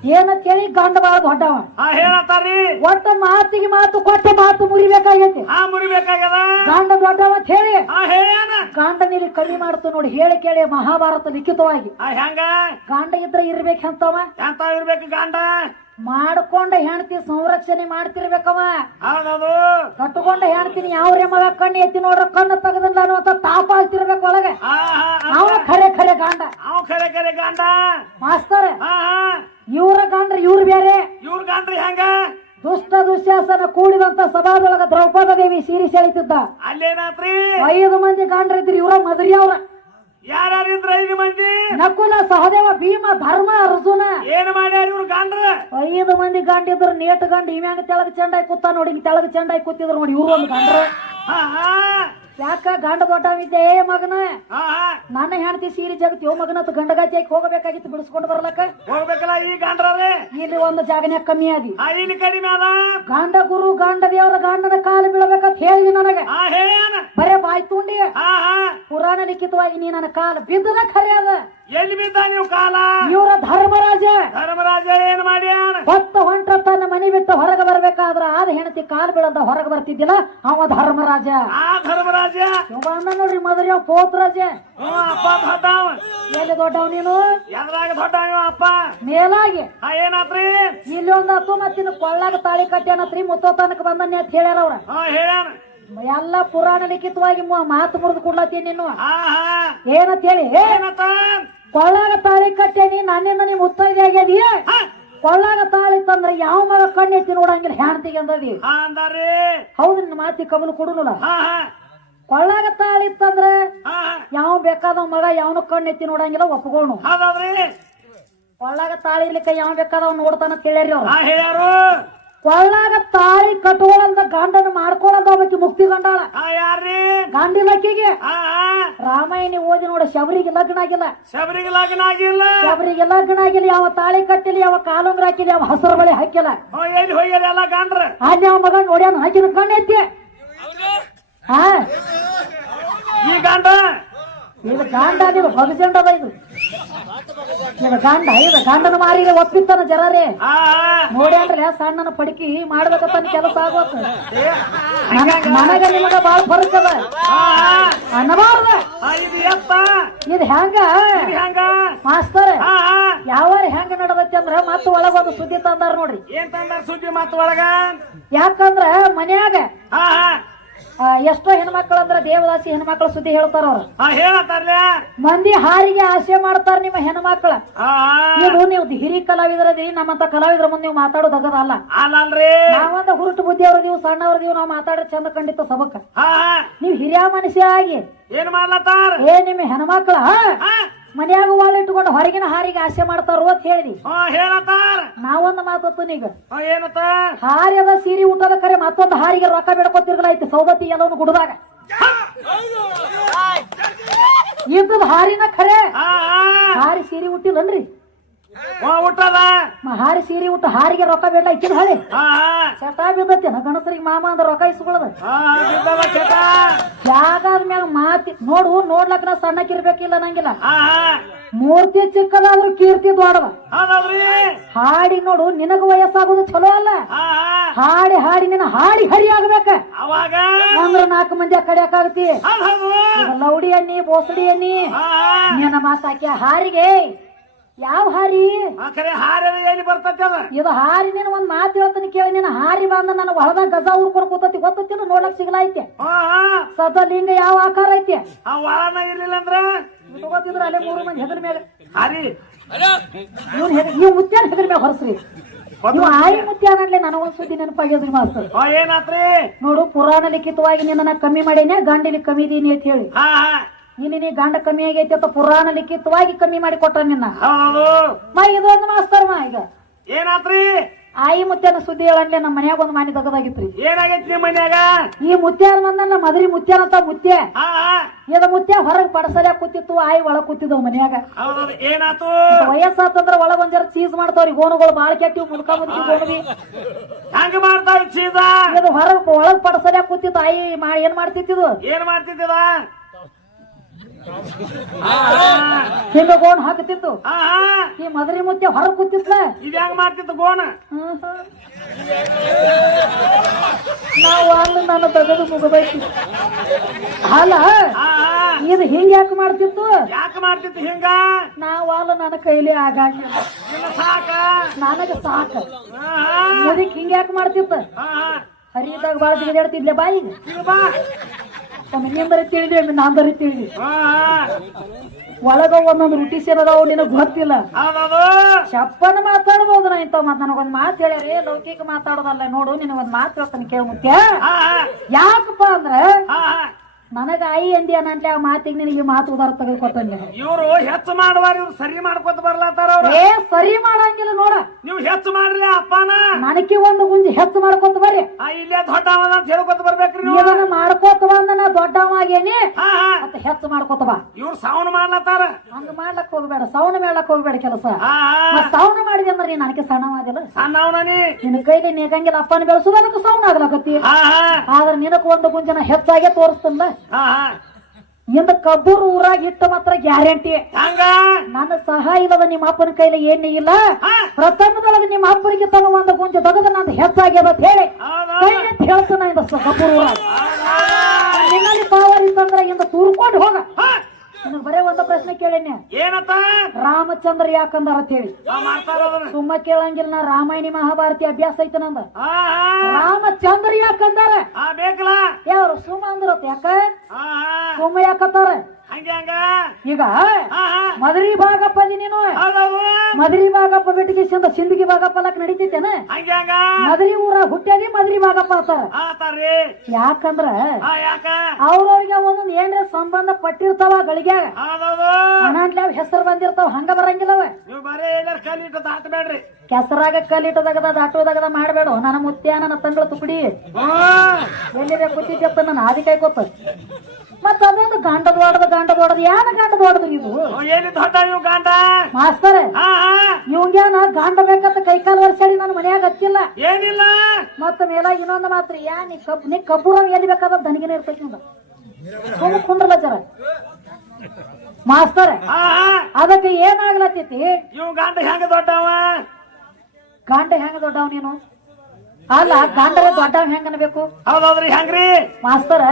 ಹಾ ಕೇಳಿ ಏನಂತ ಹೇಳಿ ಗಂಡ ಬಾಳ ದೊಡ್ಡವ? ಹಾ ಹೇಳತ್ತಾರಿ ಒಟ್ಟ ಮಾತಿಗೆ ಮಾತು ಕೊಟ್ಟ ಮಾತು ಮುರಿಬೇಕಾಗೈತಿ. ಹಾ ಮುರಿಬೇಕಾಗ್ಯದ? ಗಂಡ ದೊಡ್ಡವ ಅಂತ ಹೇಳಿ. ಹಾ ಹೇಳ್ಯಾನ? ಗಂಡನಿಲ್ಲಿ ಕಡಿಮೆ ಮಾಡ್ತು ನೋಡಿ ಹೇಳಿ ಕೇಳಿ ಮಹಾಭಾರತ ಲಿಖಿತವಾಗಿ. ಹಾ ಹೆಂಗ? ಗಂಡ ಇರ್ಬೇಕು ಇರ್ಬೇಕಂತವ ಎಂತ ಇರ್ಬೇಕು ಗಂಡ? ಮಾಡ್ಕೊಂಡ ಹೆಣ್ತಿ ಸಂರಕ್ಷಣೆ ಮಾಡ್ತಿರ್ಬೇಕವ. ಹೌದೌದು. ಕಟ್ಕೊಂಡ ಹೆಣ್ತೀನಿ ಯಾವ್ರೆ ಮಗ ಕಣ್ಣು ಎತ್ತಿ ನೋಡ್ರ ಕಣ್ಣು ತೆಗೆದಿಲ್ಲ ಅನ್ನುವಂತ ತಾಪ ಆಗ್ತಿರ್ಬೇಕು ಒಳಗೆ. ಅವ ಖರೆ ಖರೆ ಗಾಂಡ. ಅವ ಖರೆ ಖರೆ ಗಾಂಡ. ಮಾಸ್ತರ ಇವ್ರ ಗಂಡ್ರ ಇವ್ರು ಬೇರೆ ಇವ್ರ ಗಂಡ್ರಿ ಹೆಂಗ? ದುಷ್ಟ ದುಶ್ಯಾಸನ ಕೂಡಿದಂತ ಸಭಾದೊಳಗ ದ್ರೌಪದ ದೇವಿ ಸೀರಿ ಸೆಳಿತಿದ್ದ ಅಲ್ಲೇನಾತ್ರಿ? ಐದು ಮಂದಿ ಗಂಡ್ರ ಇದ್ರಿ ಇವ್ರ ಮದ್ರಿ ಅವ್ರ. ಯಾರ್ಯಾರಿದ್ರ ಐದು ಮಂದಿ? ನಕುಲ ಸಹದೇವ ಭೀಮ ಧರ್ಮ ಅರ್ಜುನ. ಏನ್ ಮಾಡ್ಯಾರ ಇವ್ರು ಗಂಡ್ರ? ಐದು ಮಂದಿ ಗಂಡಿದ್ರು ನೇಟ್ ಗಂಡ ಇವ್ಯಾಂಗ ತೆಳಗ ಚೆಂಡಾಯ್ ಕೂತ ನೋಡಿ ತೆಳಗ ಚೆಂಡಾಯ್ ಕೂತಿದ್ರು ನೋಡಿ ಇವ್ರು ಒಂದು ಗಂಡ್ರ. ಯಾಕ ಗಂಡ ದೊಡ್ಡವಿದ್ದೆ ಏ ಮಗನ. ಹಾ ಹಾ. ನನ್ನ ಹೆಂಡತಿ ಸೀರೆ ಜಗತ್ ಯೋ ಮಗನತ್ ಗಂಡಗಾತಿ ಹಾಕಿ ಹೋಗಬೇಕಾಗಿತ್ತು ಬಿಡಿಸ್ಕೊಂಡು ಬರ್ಲಕ್ಕ? ಹೋಗ್ಬೇಕಲ್ಲ ಈ ಗಂಡ್ರೇ. ಇಲ್ಲಿ ಒಂದು ಜಾಗನ್ಯಾಗ ಕಮ್ಮಿ ಆದಿ ಹಾ ಇಲ್ಲಿ ಕಡಿಮೆ ಅದ. ಗಂಡ ಗುರು ಗಂಡ ದೇವರ ಗಂಡನ ಕಾಲು ಬೀಳಬೇಕಂತ ಹೇಳಿದಿ ನನಗೆ. ಆ ಹೇಳ್ಯಾನ ಬರೇ ಬಾಯ್ ತುಂಡಿ. ಹಾ ಹಾ. ಪುರಾಣ ಲಿಖಿತವಾಗಿ ನೀ ನನ್ನ ಕಾಲು ಬಿದ್ದಲ ಖರೆ ಅದ. ಎಲ್ಲಿ ಬಿದ್ದ ನೀವು ಕಾಲ? ಇವರ ಧರ್ಮರಾಜ. ಧರ್ಮರಾಜ ಏನ್ ಮಾಡ್ಯಾನ? ಹೊತ್ತ ಹೊಂಟ್ರ ತನ್ನ ಮನೆ ಬಿಟ್ಟು ಹೊರಗೆ ಬರ್ಬೇಕಾದ್ರ ಆದ ಹೆಣತಿ ಕಾಲ್ ಬೀಳಂತ ಹೊರಗೆ ಬರ್ತಿದ್ದಿಲ್ಲ? ಅವ ಧರ್ಮರಾಜ. ಆ ಧರ್ಮರಾಜ? ಇವ ಅಂದ ನೋಡ್ರಿ ಮೊದಲ ಪೋತ್ರಾಜ. ಹ್ಞೂ ಅಪ್ಪ ದೊಡ್ಡವ. ಎಲ್ಲಿ ದೊಡ್ಡವ ನೀನು? ಎದ್ರಾಗ ದೊಡ್ಡ ಇವ ಅಪ್ಪ. ಮೇಲಾಗಿ. ಆ ಏನಾತ್ರಿ? ಇಲ್ಲಿ ಒಂದ್ ಹತ್ತು ಮತ್ತಿನ ಕೊಳ್ಳಾಗ ತಾಳಿ ಕಟ್ಟ್ಯಾನತ್ರಿ ಮುತ್ತೋತನಕ ಬಂದನ್ನೇ ಅಂತ ಹೇಳ್ಯಾರ ಅವ್ರ. ಹಾ ಹೇಳ್ಯಾನ. ಎಲ್ಲ ಪುರಾಣ ಲಿಖಿತವಾಗಿ ಮಾತು ಮುರಿದು ಕೊಡ್ಲತ್ತೀನಿ ನೀನು. ಏನಂತ ಹೇಳಿ? ಕೊಳ್ಳಾಗ ತಾಳಿ ಕಟ್ಟೇನಿ ನನ್ನಿಂದ ನಿಮ್ ಮುತ್ತೈದೆ ಆಗ್ಯದಿ? ಕೊಳ್ಳಾಗ ತಾಳಿ ತಂದ್ರೆ ಯಾವ ಮಗ ಕಣ್ಣೆತ್ತಿ ನೋಡಂಗಿಲ್ಲ ಹೆಣ್ತಿಗೆ ಅಂದದಿ? ಹೌದು ನಿನ್ನ ಮಾತಿ ಕಬಲು ಕೊಡುನಲ್ಲ ಕೊಳ್ಳಾಗ ತಾಳಿ ತಂದ್ರ ಯಾವ ಬೇಕಾದ ಮಗ ಯಾವನು ಕಣ್ಣೆತ್ತಿ ನೋಡಂಗಿಲ್ಲ ಒಪ್ಕೋಣು ಕೊಳ್ಳಾಗ ತಾಳಿ ಇರ್ಲಿಕ್ಕೆ ಯಾವ ಬೇಕಾದವ್ ನೋಡ್ತಾನ ಅಂತ ಹೇಳ್ಯಾರಿ ಅವ್ರು. ಕೊಳ್ಳಾಗ ತಾಳಿ ಕಟ್ಟುವಳಂದ ಗಂಡನ ಮಾಡ್ಕೊಳಂದ ಒಬ್ಬಾಕಿ ಮುಕ್ತಿ ಗಂಡಾಳ. ಯಾರ್ರಿ? ಹಾ ರಾಮಾಯಣಿ ಓದಿ ನೋಡ ಶಬರಿಗೆ ಲಗ್ನ ಆಗಿಲ್ಲ. ಶಬರಿಗೆ ಲಗ್ನ ಆಗಿಲ್ಲ. ಶಬರಿಗೆ ಲಗ್ನ ಆಗಿಲ್ಲ ಯಾವ ತಾಳಿ ಕಟ್ಟಿಲ್ಲ ಯಾವ ಕಾಲುಂಗ್ರ ಹಾಕಿಲ್ಲ ಯಾವ ಹಸರು ಬಳಿ ಹಾಕಿಲ್ಲ. ಎಲ್ಲಿ ಹೋಗ್ಯಾರ ಎಲ್ಲ ಗಂಡ್ರ? ಅಲ್ಲಿ ಯಾವ ಮಗ ನೋಡ್ಯಾನ ಹಾಕಿದ ಕಣ್ಣೆತ್ತಿ ಹಾ. ಈ ಗಂಡ ಇದು ಕಾಂಡ ಇದು ಭಗಜಂಡದ ಇದು ಇದು ಕಾಂಡ ಇದು ಗಂಡನ ಮಾರಿಗೆ ಒಪ್ಪಿತ್ತಾನ ಜರಾರೇ. ನೋಡಿ ಅಂದ್ರೆ ಸಣ್ಣನ ಪಡಕಿ ಮಾಡ್ಬೇಕಂತ ಕೆಲಸ ಆಗೋತ್. ನನಗ ನಿಮಗ ಬಾಳ ಫರಕ್ ಅದ. ಅನ್ನಬಾರ್ದ. ಇದು ಹೆಂಗ ಮಾಸ್ತರ್ ಯಾವಾರ ಹೆಂಗ ನಡದೈತಿ ಅಂದ್ರ ಮತ್ತ ಒಳಗೊಂದು ಸುದ್ದಿ ತಂದಾರ ನೋಡ್ರಿ. ಏನ್ ತಂದಾರ ಸುದ್ದಿ ಮತ್ತ ಒಳಗ? ಯಾಕಂದ್ರ ಮನ್ಯಾಗ ಎಷ್ಟೋ ಹೆಣ್ಮಕ್ಳು ಅಂದ್ರೆ ದೇವದಾಸಿ ಹೆಣ್ಮಕ್ಳ ಸುದ್ದಿ ಹೇಳ್ತಾರ ಅವ್ರು. ಹೇಳತ್ತಾರ್ಲೆ? ಮಂದಿ ಹಾರಿಗೆ ಆಸೆ ಮಾಡ್ತಾರ ನಿಮ್ಮ ಹೆಣ್ಮಕ್ಳ. ಇದು ನೀವು ಹಿರಿ ಕಲಾವಿದರದಿ ನಮ್ಮಂತ ಕಲಾವಿದ್ರ ಮುಂದೆ ನೀವು ಮಾತಾಡೋದು ಅಗದಲ್ಲ ನಾವಂದ ಹುರುಟು ಬುದ್ಧಿ ಸಣ್ಣವರ ನೀವು ನಾವು ಮಾತಾಡ್ರೆ ಚಂದ ಕಂಡಿತ್ತು ಸಬಕ. ನೀವು ಹಿರಿಯ ಮನುಷ್ಯ ಆಗಿ. ಏನ್ ಮಾಡ್ಲತ್ತಾರ? ಏ ನಿಮ್ಮ ಹೆಣ್ಮಕ್ಳ ಹಾ. ಮನ್ಯಾಗ ವಾಲ್ ಇಟ್ಕೊಂಡು ಹೊರಗಿನ ಹಾರಿಗೆ ಆಸೆ ಮಾಡ್ತಾರ ಅಂತ ಹೇಳಿದಿ. ನಾವೊಂದು ಮಾತತ್ತು ಈಗ. ಹಾರಿ ಅದ ಸೀರೆ ಊಟದ ಕರೆ ಮತ್ತೊಂದು ಹಾರಿಗೆ ರೊಕ್ಕ ಬೇಡ್ಕೊತಿರ್ಗಲ್ಲ ಐತಿ ಸೌದತ್ತಿ ಎಲ್ಲವನ್ನು ಗುಡ್ದಾಗ. ಇದ್ದದ ಹಾರಿನ ಖರೆ ಹಾರಿ ಸೀರೆ ಉಟ್ಟಿಲ್ಲನ್ರಿ. ಹಾ ಹಾರಿ ಸೀರಿ ಉಟ್ಟು ಹಾರಿಗೆ ರೊಕ್ಕ ಬೇಡ ಐತಿನ ಹಳೆ. ಹಾ ಚಟ ಬಿದ್ದತ್ತೇನ ಗಣಸರಿಗೆ ಮಾಮ ಅಂದ್ರೆ ರೊಕ್ಕ ಇಸ್ಕೊಳ್ಳೋದು ಹಾ ಚಟ ಜಾಗದ ಮ್ಯಾಗ ಮಾತಿ ನೋಡು ನೋಡ್ಲಕ್ಕ ನಾ ಸಣ್ಣಕ್ಕಿರ್ಬೇಕಿಲ್ಲ ನಂಗಿಲ್ಲ ಹಾ ಮೂರ್ತಿ ಚಿಕ್ಕದಾದ್ರೂ ಕೀರ್ತಿ ದೊಡ್ಡದ. ಹಾಡಿ ನೋಡು ನಿನಗ ವಯಸ್ಸಾಗೋದು ಚಲೋ ಅಲ್ಲ? ಹಾಡಿ ಹಾಡಿ ನಿನ್ನ ಹಾಡಿ ಹರಿ ಆಗ್ಬೇಕ. ಅಂದ್ರ ನಾಲ್ಕು ಮಂದಿ ಹೌದು ಲೌಡಿ ಅಣ್ಣಿ ಬೋಸಡಿ ಅಣ್ಣಿ ನಿನ್ನ ಮಾತಾಕ್ಯ ಹಾರಿಗೆ. ಯಾವ ಹಾರಿ? ಹಾರ ಎಲ್ಲಿ ಬರ್ತೈತಿ ಅದ? ಇದು ಹಾರಿ ನೀನು ಒಂದ್ ಮಾತು ಹೇಳ್ತಾನೆ ಕೇಳಿ. ನೀನು ಹಾರಿ ಬಂದ ನನ್ನ ಹೊಲದಾಗ ಗಜ ಉರ್ಕೊಂಡು ಕೂತತಿ. ಗೊತ್ತಿಲ್ಲ ನೋಡಕ್ ಸಿಗ್ಲೈತೆ ಹಾ ಹಾ. ಸದ ಲಿಂಗ ಯಾವ ಆಕಾರ ಐತೆ? ಆ ಒಳನ ಇರ್ಲಿಲ್ಲ ಅಂದ್ರ? ತಗೋತಿದ್ರ ಅಲ್ಲೇ ಮೂರು ಮಂದಿ ಹೆದರ ಮೇಲೆ. ಹಾರಿ. ಇವ್ನು ನೀವು ಮುತ್ಯಾನ ಹೆದ್ರ ಮೇಲೆ ಹೊರಸ್ರಿ. ನೀವು ಆಯಿ ಮುತ್ಯಾನ ಅನ್ಲೆ ನನಗೊಂದ್ ಸುದ್ದಿ ನೆನಪಾಗ್ಯದ್ರಿ ಮಾಸ್ತರ್ ಹಾ ಏನಾತ್ರಿ? ನೋಡು ಪುರಾಣ ಲಿಖಿತವಾಗಿ ನಿನ್ನ ಕಮ್ಮಿ ಮಾಡೇನೆ ಗಾಂಡಿಲಿ ಕಮ್ಮಿ ಇದೀನಿ ಅಂತ ಹೇಳಿ. ಇಲ್ಲಿ ಗಂಡ ಕಮ್ಮಿ ಆಗೈತಿ ಅಂತ ಪುರಾಣ ಲಿಖಿತವಾಗಿ ಕಮ್ಮಿ ಮಾಡಿ ಕೊಟ್ಟ ನಿನ್ನ. ಹೌದು. ಮಾ ಇದೊಂದು ಮಾಸ್ತರ್ ಮಾ ಈಗ. ಏನಾತ್ರಿ? ಆಯಿ ಮುತ್ಯಾನ ಸುದ್ದಿ ಹೇಳಂಗ್ಲೆ ನಮ್ಮ ಮನ್ಯಾಗ ಒಂದು ಮಾನಿ ದಗದಾಗಿತ್ರಿ. ಏನಾಗೈತಿ ಮನ್ಯಾಗ? ಈ ಮುತ್ಯಾನ ಬಂದ ಮದರಿ ಮುತ್ಯಾನ ಅಂತ ಮುತ್ಯ. ಹಾ ಇದ ಮುತ್ಯ ಹೊರಗ್ ಪಡಸಲ್ಯಾಗ ಕೂತಿತ್ತು ಆಯಿ ಒಳಗ್ ಕೂತಿದ್ದವ್ ಮನ್ಯಾಗ. ಏನಾತು? ವಯಸ್ಸಾತಂದ್ರ ಒಳಗ್ ಒಂದ್ ಜರ ಚೀಸ್ ಮಾಡ್ತಾವ್ರಿ ಗೋನುಗಳು ಬಾಳ್ ಕೆಟ್ಟಿವ್ ಮುಲ್ಕ ಮುಲ್ಕಿ ಗೋಣಿ ಹಂಗ ಮಾಡ್ತಾವ ಸೀದಾ ಇದು ಹೊರಗ್ ಒಳಗ್ ಪಡಸಲ್ಯಾಗ ಕೂತಿತ್ತು ಆಯಿ ಮಾ ಏನ್ ಮಾಡ್ತಿತ್ತಿದು? ಏನ್ ಮಾಡ್ತಿದ್ದದ? ಹಿಂಗ ಗೋಣ್ ಹಾಕತಿತ್ತು ಹಾ ಹಾ ಈ ಮದರಿ ಮುತ್ತೆ ಹೊರ ಕೂತಿತ್ಲ? ಇದ್ ಹೆಂಗ್ ಮಾಡ್ತಿತ್ತು ಗೋಣ. ನಾವು ಅಲ್ಲಿ ನನ್ನ ತಗದು ಮುಗಬೇಕು ಅಲ್ಲ ಇದು ಹಿಂಗ್ ಯಾಕೆ ಮಾಡ್ತಿತ್ತು? ಯಾಕೆ ಮಾಡ್ತಿತ್ತು ಹಿಂಗ? ನಾವು ಅಲ್ಲ ನನ್ನ ಕೈಲಿ ಆಗಂಗಿಲ್ಲ ಸಾಕ. ನನಗೆ ಸಾಕ. ಮುದಿಕ್ ಹಿಂಗ್ ಯಾಕೆ ಮಾಡ್ತಿತ್ತು? ಹರಿದಾಗ ಬಾಳ ಬಿಗಿದಾಡ್ತಿದ್ಲೆ ಬಾಯಿಗೆ. ಇದು ಬಾ ನಿಂದರಿ ನಾನ್ ಬರೀ ತಿಳಿದ್ವಿ ಒಳಗ ಒಂದೊಂದು ರುಟಿ ಸೇರದಾವ ನಿನಗ್ ಗೊತ್ತಿಲ್ಲ. ಶಪ್ಪನ ಚಪ್ಪನ ಮಾತಾಡ್ಬೋದು ನಾ ಇಂತ ಮಾತ್. ನನಗೊಂದ್ ಮಾತು ಹೇಳ್ಯಾರಿ. ಲೌಕಿಕ ಮಾತಾಡೋದಲ್ಲ ನೋಡು ನಿನಗೊಂದ್ ಮಾತು ಹೇಳ್ತಾನೆ ಕೇಳ ಮುಖ್ಯ ಯಾಕಪ್ಪ ಅಂದ್ರ ನನಗ ಐ ಎಂದಿ ಅನ್ನಂತೆ ಆ ಮಾತಿಗೆ ನಿನಗೆ ಮಾತು ಉದಾರ ತೆಗೆದುಕೊಟ್ಟಂಗೆ ಇವರು ಹೆಚ್ಚು ಮಾಡುವಾರ ಇವ್ರು ಸರಿ ಮಾಡ್ಕೊತ ಬರ್ಲಾತಾರ ಅವ್ರು. ಏ ಸರಿ ಮಾಡಂಗಿಲ್ಲ ನೋಡ. ನೀವು ಹೆಚ್ಚು ಮಾಡ್ರಿ ಅಪ್ಪನ. ನನಗೆ ಒಂದು ಗುಂಜಿ ಹೆಚ್ಚು ಮಾಡ್ಕೊತ ಬರ್ರಿ. ಇಲ್ಲೇ ದೊಡ್ಡ ಅಂತ ಹೇಳ್ಕೊತ ಬರ್ಬೇಕ್ರಿ ನೀವು. ಇದನ್ನ ಮಾಡ್ಕೋತ ಬಂದ ನಾ ಮತ್ತ ಹೆಚ್ಚು ಮಾಡ್ಕೊತ ಬಾ. ಇವ್ರು ಸೌನ್ ಮಾಡ್ಲತ್ತಾರ ಹಂಗ ಮಾಡ್ಲಕ್ ಹೋಗ್ಬೇಡ ಸೌನ ಮೇಳಕ್ ಹೋಗ್ಬೇಡ ಕೆಲಸ. ಸೌನ್ ಮಾಡಿದೆ ಅಂದ್ರೆ ನೀನ್ ನನಗೆ ಸಣ್ಣವಾಗಿಲ್ಲ. ಸಣ್ಣವನ ನೀ. ನಿನ್ನ ಕೈಲಿ ನೀಗಂಗಿಲ್ಲ ಅಪ್ಪನ ಬೆಳೆಸೋದು ಅದಕ್ಕೆ ಸೌನ ಆಗ್ಲಕತ್ತಿ. ಆದ್ರೆ ನಿನಕ್ ಒಂದು ಗುಂಜನ ಹೆಚ್ಚಾಗೆ ತೋರಿಸ್ತಲ್ಲ ಇಂದ ಕಬ್ಬೂರು ಊರಾಗ ಇಟ್ಟ ಮಾತ್ರ ಗ್ಯಾರಂಟಿ. ಹಂಗ? ನನ್ನ ಸಹಾಯ ಇಲ್ಲದ ನಿಮ್ಮ ಅಪ್ಪನ ಕೈಲಿ ಏನೇ ಇಲ್ಲ ಪ್ರಥಮದೊಳಗೆ ನಿಮ್ಮ ಅಪ್ಪನಿಗೆ ತನ್ನ ಒಂದು ಗುಂಜ ತಗದ ನಂದು ಹೆಚ್ಚಾಗ್ಯದ ಅಂತ ಹೇಳಿ. ಹೇಳ್ತಾನ ಇಂದ ಕಬ್ಬೂರು ಊರಾಗ. ನಿನ್ನಲ್ಲಿ ಪವರ್ ಇತ್ತಂದ್ರ ಇಂದ ತೂರ್ಕೊಂಡು ಹೋಗ. ನಿನಗೆ ಬರೇ ಒಂದು ಪ್ರಶ್ನೆ ಕೇಳೇನೆ ಏನತ್ತ? ರಾಮಚಂದ್ರ ಯಾಕಂದಾರ ಅಂತ ಹೇಳಿ. ಸುಮ್ಮ ಕೇಳಂಗಿಲ್ಲ ನಾ ರಾಮಾಯಣಿ ಮಹಾಭಾರತಿ ಅಭ್ಯಾಸ ಐತೆ ನಂದ. ಹಾ ಹಾ. ರಾಮಚಂದ್ರ ಯಾಕಂದಾರ? ಬೇಕಲ್ಲ. ಯಾವ್ರು ಸುಮ್ಮ ಅಂದ್ರತ್ ಯಾಕ? ಸುಮ್ಮ ಯಾಕತ್ತಾರ ಈಗ ಭಾಗಪ್ಪ ಮದರಿ ಭಾಗಪ್ಪ ನೀನು. ಹೌದೌದು. ಮದರಿ ಭಾಗಪ್ಪ ಬಿಟ್ಟಿಗೆ ಸಿಂದ ಸಿಂದಗಿ ಭಾಗಪ್ಪ ಲಕ್ ನಡೀತೈತೇನ? ಮದರಿ ಊರ ಹುಟ್ಟ್ಯಾದಿ ಮದರಿ ಭಾಗಪ್ಪ ಅಂತ ಯಾಕಂದ್ರ ಯಾಕ? ಅವ್ರವ್ರಿಗೆ ಒಂದೊಂದ್ ಏನ್ರ ಸಂಬಂಧ ಪಟ್ಟಿರ್ತಾವ ಗಳಿಗ್ಯಾಗ ಹೌದೌದು. ಅನಾಟ್ಲ್ಯಾವ್ ಹೆಸರು ಬಂದಿರ್ತಾವ ಹಂಗ ಬರಂಗಿಲ್ಲವ ಕೆಸರಾಗ ಕಲ್ಲಿಟ್ಟದಾಗದ ದಾಟೋದಾಗದ ಮಾಡಬೇಡ. ನನ್ನ ಮುತ್ಯ ನನ್ನ ತಂಗಳ ತುಕಡಿ. ಎಲ್ಲಿದೆ ಕೂತಿದ್ದಪ್ಪ ನನ್ನ ಆದಿ ಕೈ ಗೊತ್ತ. ಮತ್ತ ಅದೊಂದು ಗಂಡ ಹೊಡದ ಗಂಡ ಹೊಡದ ಯಾನ ಗಂಡ ದೊಡ್ಡದು ಇದು? ಎಲ್ಲಿ ದೊಡ್ಡ ಇವ್ ಗಂಡ? ಮಾಸ್ತರ್ ಇವಂಗ್ಯಾನ ಗಾಂಡ ಬೇಕಂತ ಕೈ ಕಾಲು ವರ್ಷಾಡಿ ನನ್ನ ಮನ್ಯಾಗ ಹಚ್ಚಿಲ್ಲ? ಏನಿಲ್ಲ. ಮತ್ತ ಮೇಲ ಇನ್ನೊಂದು ಮಾತ್ರ ಯಾ ನೀ ಕಬ್ ನೀ ಕಬ್ಬೂರಾಗ ಎಲ್ಲಿ ಬೇಕಾದ ದನಗಿನ ಇರ್ತೈತಿ ನಿಂದ ಸುಮ್ಮ ಕುಂಡ್ರಲ್ಲ ಜರ. ಮಾಸ್ತರ ಅದಕ್ಕೆ ಏನಾಗ್ಲತ್ತೈತಿ ಇವ್ ಗಂಡ ಹೆಂಗ ದೊಡ್ಡವ? ಗಂಡ ಹೆಂಗ ದೊಡ್ಡವ ನೀನು? ಅಲ್ಲ ಗಂಡರ ದೊಡ್ಡವ ಹೆಂಗ ಅನ್ಬೇಕು? ಹೌದೌದ್ರಿ ಹೆಂಗ್ರಿ? ಮಾಸ್ತರ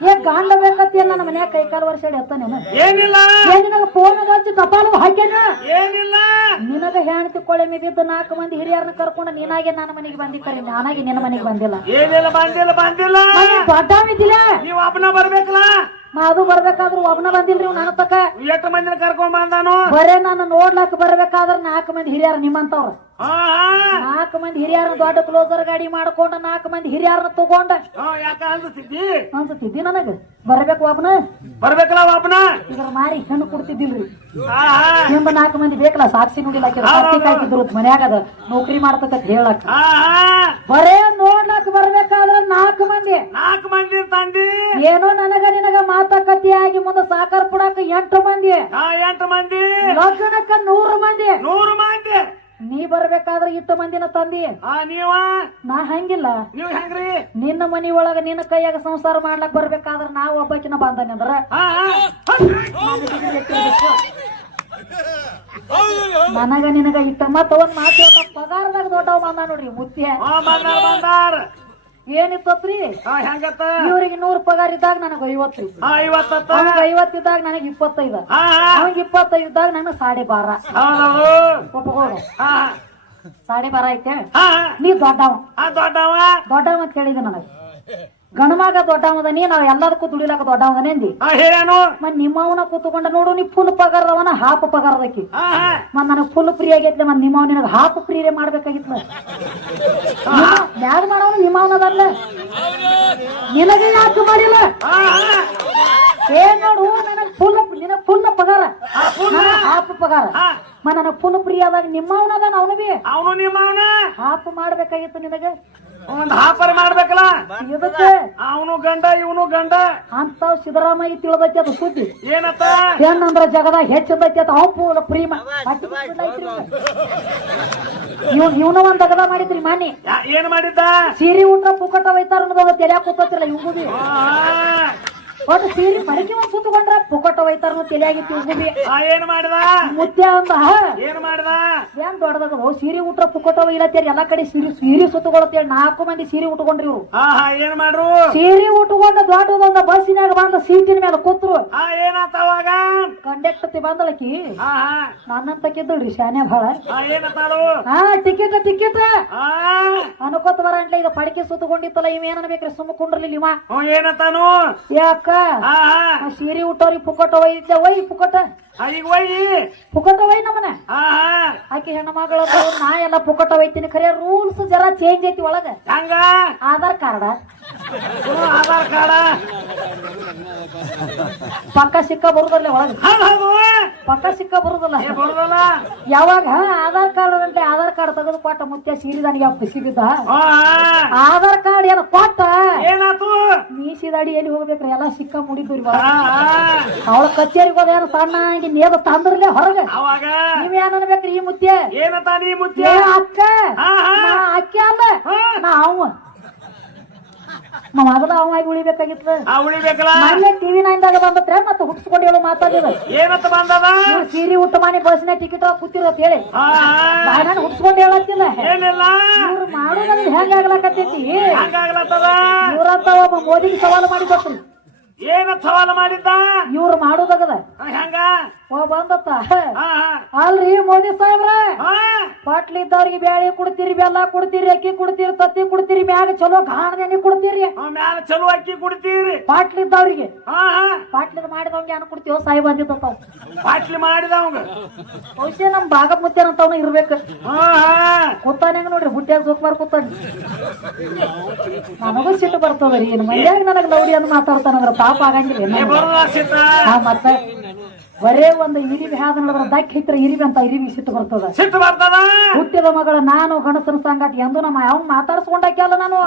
ಏ ಗಾಂಡ ಬೇಕತ್ತಿ ನನ್ನ ಮನ್ಯಾಗ ಕೈ ಕಾಲು ವರ್ಷ ಎತ್ತಾನೇನ ಏನಿಲ್ಲ. ಏ ಫೋನ್ ಹಚ್ಚಿ ಕಪಾಲು ಹಾಕ್ಯಾನ? ಏನಿಲ್ಲ. ನಿನಗ ಹೆಣ್ತಿ ಕೊಳೆ ಮಿದಿದ್ದು ನಾಲ್ಕು ಮಂದಿ ಹಿರಿಯರನ್ನ ಕರ್ಕೊಂಡು ನೀನಾಗೆ ನನ್ನ ಮನೆಗೆ ಬಂದಿ ಕರಿ ನಾನಾಗಿ ನಿನ್ನ ಮನೆಗೆ ಬಂದಿಲ್ಲ. ಏನಿಲ್ಲ ಬಂದಿಲ್ಲ ಬಂದಿಲ್ಲ. ದೊಡ್ಡವಿದ್ದಿಲ್ಲ ನೀವ್ ಒಬ್ಬನ ಬರ್ಬೇಕಲ್ಲ? ಅದು ಬರ್ಬೇಕಾದ್ರು ಒಬ್ನ ಬಂದಿಲ್ರಿ ನನ್ನ ತಕ ಎಷ್ಟು ಮಂದಿನ ಕರ್ಕೊಂಡ್ ಬಂದಾನು? ಬರೇ ನಾನು ನೋಡ್ಲಕ್ ಬರ್ಬೇಕಾದ್ರ ನಾಲ್ಕು ಮಂದಿ ಹಿರಿಯರ ನಿಮ್ಮಂತವ್ರ. ನಾಲ್ಕು ಮಂದಿ ಹಿರಿಯರ ದೊಡ್ಡ ಕ್ಲೋಸರ್ ಗಾಡಿ ಮಾಡ್ಕೊಂಡ ನಾಲ್ಕು ಮಂದಿ ಹಿರಿಯರನ್ನ ತಗೊಂಡ ಅನ್ಸುತ್ತಿದ್ದಿ? ನನಗ? ಬರ್ಬೇಕು ವಾಪನ? ಬರ್ಬೇಕಲ್ಲ ವಾಪನ? ಇದ್ರ ಮಾರಿ ಹೆಣ್ಣು ಕೊಡ್ತಿದ್ದಿಲ್ರಿ. ನಿಮ್ದು ನಾಲ್ಕು ಮಂದಿ ಬೇಕಲ್ಲ ಸಾಕ್ಷಿ ನೋಡಿಲ್ಲ ಸಾಕ್ಷಿ ಕಾಯ್ತಿದ್ರು ಮನ್ಯಾಗ ಅದ. ನೌಕರಿ ಮಾಡ್ತಕ್ಕ ಹೇಳಕ್. ಬರೇ ನೋಡ್ಲಾಕ ಬರ್ಬೇಕಾದ್ರ ನಾಲ್ಕು ಮಂದಿ. ನಾಲ್ಕು ಮಂದಿ ತಂದಿ. ಏನೋ ನನಗ ನಿನಗ ಮಾತುಕತೆ ಆಗಿ ಮುಂದೆ ಸಾಕಾರ ಪುಡಾಕ ಎಂಟು ಮಂದಿ. ಎಂಟು ಮಂದಿ. ಲಗ್ನಕ್ಕ ನೂರು ಮಂದಿ. ನೂರು ಮಂದಿ. ನೀ ಬರ್ಬೇಕಾದ್ರೆ ಇತ್ತು ಮಂದಿನ ತಂದಿ. ನೀವ? ನಾ ಹಂಗಿಲ್ಲ. ನೀವ್ ಹೆಂಗ್ರಿ? ನಿನ್ನ ಮನಿ ಒಳಗ ನಿನ್ನ ಕೈಯಾಗ ಸಂಸಾರ ಮಾಡ್ಲಕ್ ಬರ್ಬೇಕಾದ್ರ ನಾ ಒಬ್ಬಕಿನ ಬಂದಾನೆ ಅಂದ್ರ. ನನಗ ನಿನಗ ಇಟ್ಟ ಮತ್ತ ಒಂದ್ ಮಾತು ಪಗಾರದಾಗ ದೊಡ್ಡವ ಬಂದ ನೋಡ್ರಿ ಮುತ್ಯ ಬಂದಾರ. ಏನಿತ್ತತ್ರಿ ಹಾ ಹೆಂಗತ್ತ? ಇವ್ರಿಗೆ ನೂರ್ ಪಗಾರ ಇದ್ದಾಗ ನನಗ ಐವತ್ತು ಹಾ ಇವತ್ತ ಅವ್ನಿಗೆ ಐವತ್ತಿದ್ದಾಗ ನನಗೆ ಇಪ್ಪತ್ತೈದ. ಹಾ ಅವ್ನಿಗೆ ಇಪ್ಪತ್ತೈದು ಇದ್ದಾಗ ನನಗೆ ಸಾಡೆ ಬಾರ ಹೌದೌದು ಹಾ ಸಾಡೆ ಬಾರ ಐತೆ? ಹಾ ನೀ ದೊಡ್ಡವ. ಹಾ ದೊಡ್ಡವ? ದೊಡ್ಡವ ಅಂತ ಹೇಳಿದ ನನಗೆ. ಗಣಮಗ ದೊಡ್ಡವದನಿ ನಾವ್ ಎಲ್ಲದಕ್ಕೂ ದುಡಿಲಾಕ ದೊಡ್ಡವದನೇ ಅಂದಿ. ಆ ಹೇಳ್ಯಾನು? ಮತ್ ನಿಮ್ಮವನ ಕೂತ್ಕೊಂಡ ನೋಡು ನೀ ಫುಲ್ ಪಗಾರದವನ ಹಾಫ್ ಪಗಾರದಕ್ಕಿ ಮತ್ ನನಗ್ ಫುಲ್ ಫ್ರೀ ಆಗೈತ್ಲೆ ಮತ್ ನಿಮ್ಮವ್ ನಿನಗ ಹಾಫ್ ಫ್ರೀರೇ ಮಾಡ್ಬೇಕಾಗಿತ್ಲ. ಯಾರು ಮಾಡವನು ನಿಮ್ಮವನ ಅದಲ್ಲ ನಿನಗೆ ಯಾಕೆ ಮಾಡಿಲ್ಲ ಏನ್ ನೋಡು ನನಗ್ ಫುಲ್ ನಿನಗ್ ಫುಲ್ ಪಗಾರ ಹಾಫ್ ಪಗಾರ ಹಾ ಮತ್ ನನಗ್ ಫುಲ್ ಫ್ರೀ ಆದಾಗ ನಿಮ್ಮವನದ ಅವನು ಬಿ. ಅವನು ನಿಮ್ಮ ಅವನ ಹಾಫ್ ಮಾಡ್ಬೇಕಾಗಿತ್ತು ನಿನಗೆ. ಒಂದ್ ಹಾಫರ್ ಮಾಡ್ಬೇಕಲ್ಲ? ಇದಕ್ಕೆ ಅವನು ಗಂಡ ಇವನು ಗಂಡ. ಅಂತ ಸಿದ್ದರಾಮಯ್ಯ ತಿಳಿದೈತಿ ಅದು ಸುದ್ದಿ. ಏನತ್ತ? ಹೆಣ್ಣಂದ್ರ ಜಗದ ಹೆಚ್ಚದೈತಿ ಅಂತ ಅವ್ ಪೂರ ಪ್ರೀಮ. ಇವ್ ಇವನ ಒಂದ್ ಜಗದ ಮಾಡಿದ್ರಿ ಮಾನಿ ಏನ್ ಮಾಡಿದ್ದ? ಸೀರೆ ಊಟ ಪುಕ್ಕಟ ಒಯ್ತಾರ ಅನ್ನೋದು ತೆಲ್ಯಾಕ ಕೂತಿರಲ್ಲ ಹಾ, ಒಟ್ಟು ಸೀರೆ ಮಡಿಕೆ ಒಂದು ಕೂತ್ಕೊಂಡ್ರ ಪುಕ್ಕಟ ಒಯ್ತಾರ ತಲೆಯಾಗಿ ಇವ್ಗುಬಿ ಹಾ ಏನ್ ಮಾಡ್ದ? ಮುತ್ಯ ಅಂದ ಏನ್ ಮಾಡ್ದ? ಏನ್ ದೊಡ್ಡದಾಗದು ಸೀರೆ ಊಟ ಪುಕ್ಕಟ ಒಯ್ಲತ್ತೇರಿ ಎಲ್ಲಾ ಕಡೆ ಸೀರೆ ಸೀರೆ ಸುತ್ತಕೊಳತ್ತೇಳಿ ನಾಲ್ಕು ಮಂದಿ ಸೀರೆ ಉಟ್ಕೊಂಡ್ರಿ ಇವ್ರು. ಏನ್ ಮಾಡ್ರು? ಸೀರೆ ಉಟ್ಕೊಂಡು ದೊಡ್ಡದೊಂದ ಬಸ್ಸಿನಾಗ ಬಂದ ಸೀಟಿನ ಮೇಲೆ ಕೂತ್ರು. ಏನಾತ ಅವಾಗ? ಕಂಡಕ್ಟರ್ ಬಂದಳಕಿ ನನ್ನಂತಕ್ಕಿದ್ದಳ್ರಿ ಶಾನೆ ಭಾಳ. ಹಾ ಟಿಕೆಟ್ ಟಿಕೆಟ್ ಅನ್ಕೋತ ಬರ ಬರಂಟ್ಲೆ ಇದು ಪಡಕೆ ಸುತ್ತಕೊಂಡಿತ್ತಲ್ಲ ಇವ ಏನ್ ಅನ್ಬೇಕ್ರಿ ಸುಮ್ಮ ಕುಂಡ್ರಲಿ ಇವ. ಏನಂತಾನು? ಯಾಕ? ಹಾ ಆ. ಆ ಸೀರೆ ಉಟ್ಟವ್ರಿ ಪುಕ್ಕಟ ಒಯ್ದ ಒಯ್ ಈಗ ಒಯ್ಯಿ ಒಯ್ ನಮ್ಮನೆ. ಹಾ ಹಾ. ಆಕೆ ಹೆಣ್ಣು ಮಗಳ ನಾ ಎಲ್ಲ ಪುಕ್ಕಟ ಒಯ್ತೀನಿ ಖರೆ ರೂಲ್ಸ್ ಜರ ಚೇಂಜ್ ಐತಿ ಒಳಗ. ಹೆಂಗ? ಆಧಾರ್ ಕಾರ್ಡ ಹ್ಞೂ, ಆಧಾರ್ ಕಾರ್ಡ ಪಕ್ಕ ಸಿಕ್ಕ ಬರುದಲ್ಲ ಒಳಗ. ಹೌದು ಹೌದು ಪಕ್ಕ ಸಿಕ್ಕ ಬರುದಲ್ಲ. ಏ ಬರುದಲ್ಲ. ಯಾವಾಗ ಆಧಾರ್ ಕಾರ್ಡ್ ಅಂತ ಆಧಾರ್ ಕಾರ್ಡ್ ತೆಗೆದು ಕೊಟ್ಟ ಮುತ್ಯ ಸೀರೆ ಅಪ್ಪ ಸಿಗಿದ್ದ ಹಾ ಹಾ. ಆಧಾರ್ ಕಾರ್ಡ್ ಏನ ಕೊಟ್ಟ? ಏನಾತು? ಮೀಸಿದಾಡಿ ಎಲ್ಲಿ ಹೋಗ್ಬೇಕ್ರಿ? ಎಲ್ಲ ಸಿಕ್ಕ ಮುಡಿದ್ರಿ ಹಾ ಹಾ. ಅವಳ ಕಚೇರಿಗೆ ಹೋದೇನು ಸಣ್ಣ ಆಗಿ ನೇದ ತಂದ್ರಲ್ಲೇ ಹೊರಗೆ. ಅವಾಗ ನೀವ್ ಏನ್ ಅನ್ಬೇಕ್ರಿ ಈ ಮುದ್ದೆ ಏನಂತ ನೀ ಏ ಅಕ್ಕ? ಹಾ ಹಾ. ನಾ ಅಕ್ಕಿ ಅಲ್ಲ. ನಾವು ನಾ ಅವ ಮೊದಲ ಅವ ಆಗಿ ಉಳಿಬೇಕಾಗಿತ್ತು. ಆ ಉಳಿಬೇಕಲ್ಲ? ಮೊನ್ನೆ ಟಿವಿ ನೈನ್ದಾಗ ಬಂದತ್ರ ಮತ್ತೆ ಹುಟ್ಟಿಸ್ಕೊಂಡು ಹೇಳು ಮಾತಾಡಿದ್ರು. ಏನತ್ತ ಬಂದದ? ನೀವು ಸೀರೆ ಉಟ್ಟ ಮಾಡಿ ಬಸ್ನ ಟಿಕೆಟ್ ಕೂತಿರೋತ್ ಹೇಳಿ. ಹಾ ಹಾ. ನಾನು ಹುಡ್ಸ್ಕೊಂಡು ಹೇಳತ್ತಿಲ್ಲ. ಏನಿಲ್ಲ. ಇವ್ರು ಮಾಡೋದ್ರಲ್ಲಿ ಹೆಂಗ ಆಗ್ಲಕತ್ತೈತಿ? ಹಂಗಾಗ್ಲತ್ತದ ಇವ್ರಂತ ಒಬ್ಬ ಮೋದಿಗೆ ಸವಾಲು ಮಾಡಿ ಕೊಟ್ರಿ ಏನ ಸವಾಲು ಮಾಡಿದ್ದ? ಇವ್ರು ಮಾಡೋದಾಗದ. ಹೆಂಗ? ಓ ಬಂದತ್ತ. ಅಲ್ರಿ ಮೋದಿ ಸಾಹೇಬ್ರ? ಹಾ ಪಾಟ್ಲಿ ಇದ್ದವ್ರಿಗೆ ಬ್ಯಾಳಿ ಕುಡ್ತೀರಿ ಬೆಲ್ಲ ಕುಡ್ತೀರಿ ಅಕ್ಕಿ ಕುಡ್ತೀರಿ ತತ್ತಿ ಕುಡ್ತೀರಿ ಮ್ಯಾಗ ಚಲೋ ಗಾಣದೇನಿ ಕೊಡ್ತೀರಿ. ಮ್ಯಾಲ ಚಲೋ ಅಕ್ಕಿ ಕುಡ್ತೀರಿ. ಪಾಟ್ಲಿ ಇದ್ದವ್ರಿಗೆ. ಹಾ ಹಾ ಪಾಟ್ಲಿದ ಮಾಡಿದವ್ಗೆ ಸಾಹೇಬ್ ಕೊಡ್ತೀವೋ ಸಾಯಿ ಬಂದಿದ್ದಾವ್ ಬಾಟ್ಲಿ ಮಾಡಿದವಂಗ ಅವಶ್ಯ ನಮ್ ಭಾಗ ಮುತ್ತೇನಂತವ್ನ ಇರಬೇಕು. ಹಾ ಹಾ. ಕೂತಾನೆ ನೋಡ್ರಿ ಹುಟ್ಟ್ಯಾಗ ಸುಮಾರು ಕೂತಾನೆ. ನನಗೂ ಸಿಟ್ಟು ಬರ್ತದ ರೀ ಮನ್ಯಾಗ ನನಗ್ ಲೌಡಿ ಅಂತ ಮಾತಾಡ್ತಾನಂದ್ರ ಪಾಪ ಆಗಂಗಿಲ್ಲ. ಏ ಹಾ ಮತ್ತೆ? ಬರೇ ಒಂದು ಇರಿವಿ ಹಾದ ನೋಡಿದ್ರ ದಕ್ಕ ಹಿತ್ರ ಇರಿವಿ ಅಂತ ಇರಿವಿ ಸಿಟ್ಟು ಬರ್ತದ. ಸಿಟ್ಟು ಬರ್ತದ? ಹುಟ್ಟಿದ ಮಗಳ ನಾನು ಗಣಸನ ಸಂಗಾತಿ ಎಂದು ನಮ್ಮ ಯಾವ ಮಾತಾಡ್ಸ್ಕೊಂಡಾಕ್ಯಲ್ಲ ನಾನು.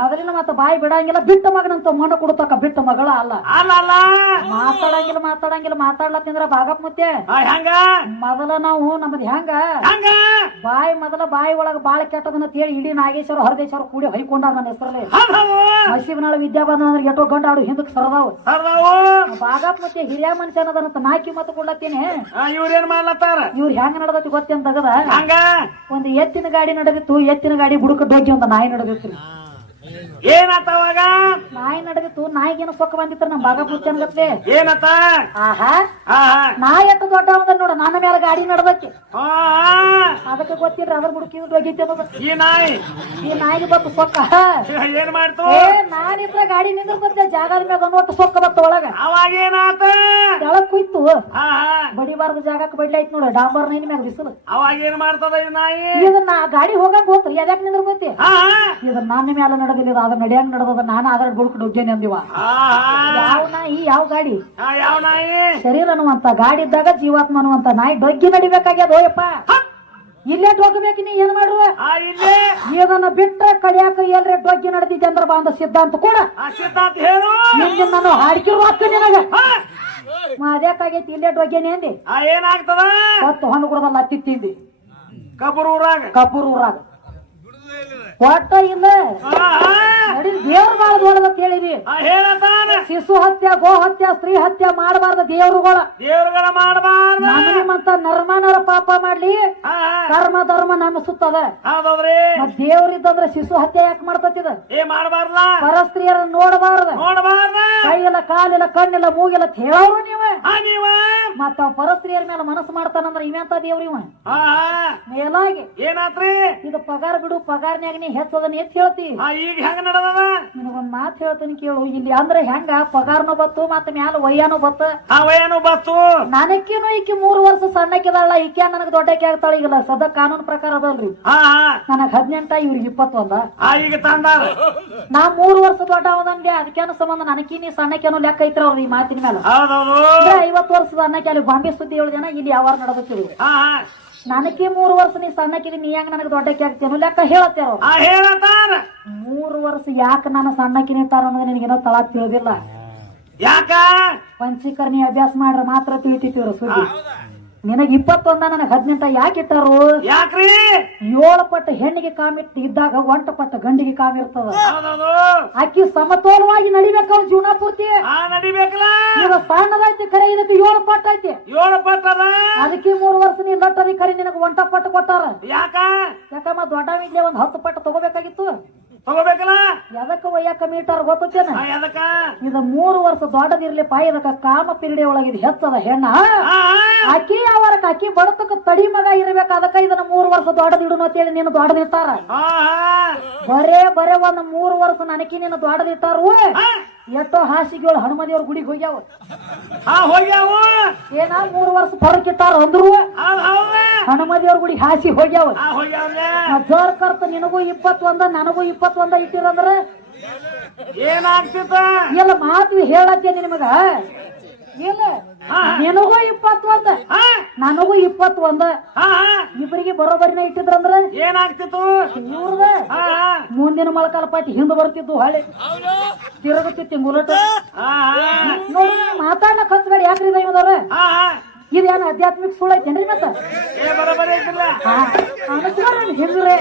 ಮೊದಲಿನ ಮತ್ತ ಬಾಯಿ ಬಿಡಂಗಿಲ್ಲ ಬಿಟ್ಟ ಮಗನಂತ ಮಣ್ಣು ಕೊಡ್ತಕ್ಕ ಬಿಟ್ಟ ಮಗಳ ಅಲ್ಲ. ಮಾತಾಡಂಗಿಲ್ಲ ಮಾತಾಡಂಗಿಲ್ಲ ಮಾತಾಡ್ಲತ್ತಿಂದ್ರ ಭಾಗಪ್ ಮುತ್ತೆ ಮೊದಲ ನಾವು ನಮ್ದು ಹೆಂಗ? ಬಾಯಿ ಮೊದಲ ಬಾಯಿ ಒಳಗ ಬಾಳ ಕೆಟ್ಟದನ್ನ ತೇಳಿ ಇಡೀ ನಾಗೇಶ್ವರ ಹರದೇಶ್ವರ ಕೂಡಿ ಹೈಕೊಂಡ ನನ್ನ ಹೆಸರಲ್ಲಿ. ಹಸಿವಿನಾಳ ವಿದ್ಯಾಭಾನ ಅಂದ್ರೆ ಎಟೋ ಗಂಡ ಆಡು ಹಿಂದಕ್ಕೆ ಸರದಾವ್. ಸರ್ದಾವು. ಭಾಗಪ್ ಮತ್ತೆ ಹಿರಿಯ ಮನುಷ್ಯ ಅನ್ನೋದನ್ನ ನಾಕಿ ಮತ್ತು ಕೊಡ್ಲತ್ತೀನಿ. ಇವ್ರೇನ್ ಮಾಡ್ಲತ್ತಾರ? ಇವ್ರು ಹೆಂಗ್ ನಡೆದತಿ ಗೊತ್ತೇನ್ ತಗದ? ಹಂಗ? ಒಂದು ಎತ್ತಿನ ಗಾಡಿ ನಡೆದಿತ್ತು ಎತ್ತಿನ ಗಾಡಿ ಬುಡಕ ಬೇಕಿ ಒಂದು ನಾಯಿ ನಡೆದಿತ್ತು. ಏನಾತ ಅವಾಗ? ನಾಯಿ ನಡೆದಿತ್ತು ನಾಯಿಗೇನು ಸೊಕ್ಕ ಬಂದಿತ್ತು ನಮ್ಮ ಭಾಗ ಮುಚ್ಚನ್ಗತ್ಲೆ ಏನತ್ತ ಆಹಾ. ನಾಯಿ ಎತ್ತ ದೊಡ್ಡ ಒಂದ ನೋಡ ನನ್ನ ಮೇಲೆ ಗಾಡಿ ನಡೆದಕ್ಕೆ. ಅದಕ್ಕೆ ಗೊತ್ತಿಲ್ಲ ಅದ್ರ ಬುಡಕಿ ಹೋಗಿತ್ತೆ ಅನ್ನೋದು. ಈ ನಾಯಿ. ಈ ನಾಯಿಗೆ ಬತ್ತು ಸೊಕ್ಕ. ಏನ್ ಮಾಡ್ತು? ಏ ನಾನಿದ್ರ ಗಾಡಿ ನಿಂದಿರ್ತದೆ ಜಾಗದ ಮ್ಯಾಗ ಒಟ್ಟು ಸೊಕ್ಕ ಬತ್ತ ಒಳಗ. ಅವಾಗ ಏನಾತ? ಕೆಳಕ್ ಕುಯ್ತು. ಬಡಿಬಾರ್ದು ಜಾಗಕ್ಕೆ ಬಡ್ಲಿ ಆಯ್ತು ನೋಡ ಡಾಂಬರ್ ನೈನ್ ಮ್ಯಾಗ ಬಿಸಿಲು. ಅವಾಗ ಏನ್ ಮಾಡ್ತದ ಈ ನಾಯಿ? ಇದನ್ನ ಗಾಡಿ ಹೋಗಕ್ ಹೋತ್ರಿ ಅದಕ್ಕೆ ನಿಂದ್ರ ಹಾ ಇದನ್ನ ನನ್ನ ಮೇಲೆ ನಡೆದಿಲ್ಲ ಅದ್ರ ನಡಿಯಂಗ್ ನಡೆದ ನಾನು ಆಧಾರ ಗುಡ್ಕೊಂಡು ಹೋಗ್ತೇನೆ ಅಂದಿವ. ಯಾವ ನಾಯಿ ಯಾವ ಗಾಡಿ? ಯಾವ ನಾಯಿ? ಶರೀರ ಅನ್ನುವಂತ ಗಾಡಿ ಇದ್ದಾಗ ಜೀವಾತ್ಮ ಅನ್ನುವಂತ ನಾಯಿ ಡೊಗ್ಗಿ ನಡಿಬೇಕಾಗ್ಯದ ಹೋಯಪ್ಪ ಇಲ್ಲೇ ಡೊಗ್ಬೇಕು ನೀ ಏನ್ ಮಾಡುವ? ಇದನ್ನ ಬಿಟ್ರೆ ಕಡಿಯಾಕ ಎಲ್ರೆ ಡೊಗ್ಗಿ ನಡೆದಿದ್ದೆ ಅಂದ್ರ ಬಾಂಧ ಸಿದ್ಧಾಂತ ಕೂಡ. ಸಿದ್ಧಾಂತ ಹೇಳು. ನಾನು ಹಾಡ್ಕಿರು ಹಾಕ್ತೇನೆ ನಿನಗ. ಇಲ್ಲೇ ಡೊಗ್ಗೇನೆ ಅಂದಿ? ಏನಾಗ್ತದ? ಹೊತ್ತು ಹಣ್ಣು ಕುಡದಲ್ಲ ಅತ್ತಿ ತಿಂದಿ ಕಬ್ಬೂರ್ ಊರಾಗ. ಕಬ್ಬೂರ್ ಊರಾಗ. ಒಟ್ಟ ಇಲ್ಲ. ನಡಿ ದೇವ್ರ ಬಾಳ ಆ ಹೇಳತಾನ. ಶಿಶು ಹತ್ಯೆ ಗೋ ಹತ್ಯೆ ಸ್ತ್ರೀ ಹತ್ಯೆ ಮಾಡಬಾರ್ದು ದೇವ್ರುಗಳ. ದೇವ್ರುಗಳ ಮಾಡಬಾರ್ದ. ನಿಮ್ಮಂತ ನರ್ಮನರ ಪಾಪ ಮಾಡ್ಲಿ. ಕರ್ಮ ಧರ್ಮ ನಮ್ಮ ಸುತ್ತದ. ದೇವ್ರಿದ್ದಂದ್ರ ಶಿಶು ಹತ್ಯೆ ಯಾಕೆ ಮಾಡ್ತತಿದ ಏ ಮಾಡಬಾರ್ದ ಪರಸ್ತ್ರೀಯರ ನೋಡಬಾರ್ದ. ನೋಡಬಾರ್ದ. ಕೈಯಿಲ್ಲ ಕಾಲಿಲ್ಲ ಕಣ್ಣಿಲ್ಲ ಮೂಗಿಲ್ಲ ಹೇಳೋರು ನೀವ. ನೀವ? ಮತ್ತ ಪರಸ್ತ್ರೀಯರ ಮೇಲೆ ಮನಸ್ಸು ಮಾಡ್ತಾನಂದ್ರ ಇವೆಂತ ದೇವ್ರಿ ಇವ? ಮೇಲಾಗಿ. ಏನಾತ್ರಿ? ಇದು ಪಗಾರ ಬಿಡು ಪಗಾರ್ನ್ಯಾಗ ನೀ ಹೆಚ್ಚದನ್ ಎತ್ ಹೇಳ್ತಿ. ಈಗ ಹೆಂಗ ನಡದದ? ನಿನಗೊಂದ್ ಮಾತು ಹೇಳ್ತೀನಿ ಕೇಳು ಇಲ್ಲಿ ಅಂದ್ರೆ ಹೆಂಗ? ಪಗಾರನು ಬತ್ತು ಮತ್ತ ಮ್ಯಾಲ ವಯ್ಯಾನು ಬತ್ತ. ಹಾ ವಯನು ಬತ್ತು. ನನಕ್ಕೇನು ಈಕಿ ಮೂರು ವರ್ಷ ಸಣ್ಣಕ್ಕಿದಾಳ ಈಕೆ ನನಗೆ ದೊಡ್ಡಕ್ಕೆ ಆಗ್ತಾಳ ಈಗಲ್ಲ ಸದ ಕಾನೂನು ಪ್ರಕಾರ ಅದಲ್ರಿ ನನಗ್ ಹದಿನೆಂಟ ಇವ್ರಿಗೆ ಇಪ್ಪತ್ತೊಂದ. ಈಗ ತಂದಾರ. ನಾ ಮೂರು ವರ್ಷ ದೊಡ್ಡ ಅವದಂಗೆ ಅದಕ್ಕೇನು ಸಂಬಂಧ ನನಕಿ ನೀ ಸಣ್ಣಕ್ಕೇನು ಲೆಕ್ಕ ಐತ್ರ ಅವ್ರ ಈ ಮಾತಿನ ಮೇಲೆ ಐವತ್ತು ವರ್ಷದ ಅನ್ನಕ್ಕೆ ಅಲ್ಲಿ ಬಾಂಬೆ ಸುದ್ದಿ ಏಳು ಜನ ಇಲ್ಲಿ ಯಾವಾಗ ನಡೆದಿರ್ತೀವಿ ಹಾ ನನಗೆ ಮೂರು ವರ್ಷ ನೀ ಸಣ್ಣಕ್ಕಿದಿ ನೀ ಹೆಂಗ್ ನನಗೆ ದೊಡ್ಡಕ್ಕೆ ಆಗ್ತೇನು ಲೆಕ್ಕ ಹೇಳತ್ತೇರ ಅವ್ರು. ಹಾ ಹೇಳತಾನ ಮೂರು ವರ್ಷ ಯಾಕೆ ನಾನು ಸಣ್ಣಕ್ಕಿ ನಿಂತಾರ ಅನ್ನೋದು ನಿನಗೇನೋ ತಳ ತಿಳಿದಿಲ್ಲ. ಯಾಕ? ಪಂಚೀಕರ್ಣಿ ಅಭ್ಯಾಸ ಮಾಡ್ರೆ ಮಾತ್ರ ತಿಳಿತಿರ್ತೀವ್ರ ಸುದ್ದಿ. ನಿನಗೆ ಇಪ್ಪತ್ತೊಂದ ನನಗೆ ಹದಿನೆಂಟ ಯಾಕೆ ಇಟ್ಟರು? ಯಾಕ್ರಿ? ಏಳು ಪಟ್ಟ ಹೆಣ್ಣಿಗೆ ಕಾಮಿಟ್ ಇದ್ದಾಗ ಒಂಟ ಪಟ್ಟ ಗಂಡಿಗೆ ಕಾಮಿರ್ತದ ಅಕ್ಕಿ ಸಮತೋಲವಾಗಿ ನಡಿಬೇಕು ಅವ್ನ ಜೀವನ ಪೂರ್ತಿ. ನಡಿಬೇಕಲ್ಲ. ಈಗ ಸಣ್ಣದೈತಿ ಕರೆ ಇದಕ್ಕೆ ಏಳು ಪಟ್ಟ ಐತಿ. ಏಳು ಪಟ್ಟ ಅದಕ್ಕೆ ಮೂರು ವರ್ಷ ನೀ ಲಟ್ಟದಿ ಕರೆ ನಿನಗೆ ಒಂಟ ಪಟ್ಟು ಕೊಟ್ಟಾರ. ಯಾಕ? ಯಾಕಮ್ಮ ದೊಡ್ಡ ಇಡ್ಲಿ ಒಂದ್ ಹತ್ತು ಪಟ್ಟು ತಗೋಬೇಕಾಗಿತ್ತು. ತಗೋಬೇಕಲ್ಲ? ಎದಕ್ಕ ಒಯ್ಯಾಕ ಮೀಟರ್ ಗೊತ್ತೇನ ಎದಕ್ಕ? ಇದು ಮೂರು ವರ್ಷ ದೊಡ್ಡದಿರ್ಲಿಪ್ಪ ಇದಕ್ಕ ಕಾಮ ಪಿರಿಡೆ ಒಳಗಿದ್ ಹೆಚ್ಚದ ಹೆಣ್ಣ. ಹಾ. ಅಕ್ಕಿ ಅವರಕ್ಕ ಅಕ್ಕಿ ಬಡತಕ್ಕ ತಡಿ ಮಗ ಇರ್ಬೇಕು ಅದಕ್ಕ ಇದನ್ನ ಮೂರು ವರ್ಷ ದೊಡ್ಡದಿಡುನ ಅಂತೇಳಿ ನೀನು ಹಾ ಬರೇ ಬರೇ ಒಂದ್ ಮೂರು ವರ್ಷ ನನಕಿ ನೀನು ದೊಡ್ಡದಿಟ್ಟಾರು ಹಾ. ಎಷ್ಟೋ ಹಾಸಿಗೆಗಳು ಹನುಮದೇವ್ರ ಗುಡಿಗೆ ಹೋಗ್ಯಾವ. ಹಾ ಹೋಗ್ಯಾವು. ಏನ ಮೂರು ವರ್ಷ ಹೊರಕಿಟ್ಟಾರ ಅಂದ್ರು ಹೌದ್ ಹೌದ. ಹನುಮದೇವ್ರ ಗುಡಿಗೆ ಹಾಸಿ ಹೋಗ್ಯಾವ. ಹಾ ಜೋರ್ ಕರ್ತ ನಿನಗೂ ಇಪ್ಪತ್ತೊಂದ ನನಗೂ ಇಪ್ಪತ್ತೊಂದ ಇಟ್ಟಿರಂದ್ರ? ಏನಾಗ್ತಿತ್ತ? ಎಲ್ಲ ಮಾತು ಹೇಳತ್ತೆ ನಿಮಗ ಇಲ್ಲ ನಿನಗೂ ಇಪ್ಪತ್ತೊಂದ. ಹಾ. ನನಗೂ ಇಪ್ಪತ್ತೊಂದ. ಇಬ್ಬರಿಗೆ ಬರೋಬರಿನ ಇಟ್ಟಿದ್ರಂದ್ರ? ಏನಾಗ್ತಿತ್ತು? ಇವ್ರದ? ಹಾ ಹಾ. ಮುಂದಿನ ಮೊಳಕಾಲ ಪಾಟಿ ಹಿಂದೆ ಬರ್ತಿದ್ದು ಹಳೆ. ತಿರುಗುತ್ತಿತ್ತು ಗುಲಟ ನೋಡಿ ಮಾತಾಡ್ಲಕ್ ಹಚ್ಬೇಡಿ ಯಾಕ್ರಿ ದೈವದವ್ರ? ಹಾ ಹಾ. ಇದೇನು ಆಧ್ಯಾತ್ಮಿಕ ಸುಳ್ಳು ಐತೇನ್ರಿ ಮತ್ತ? ಅನಸ್ಕಾರ ಹಿಂಗ್ರೆ.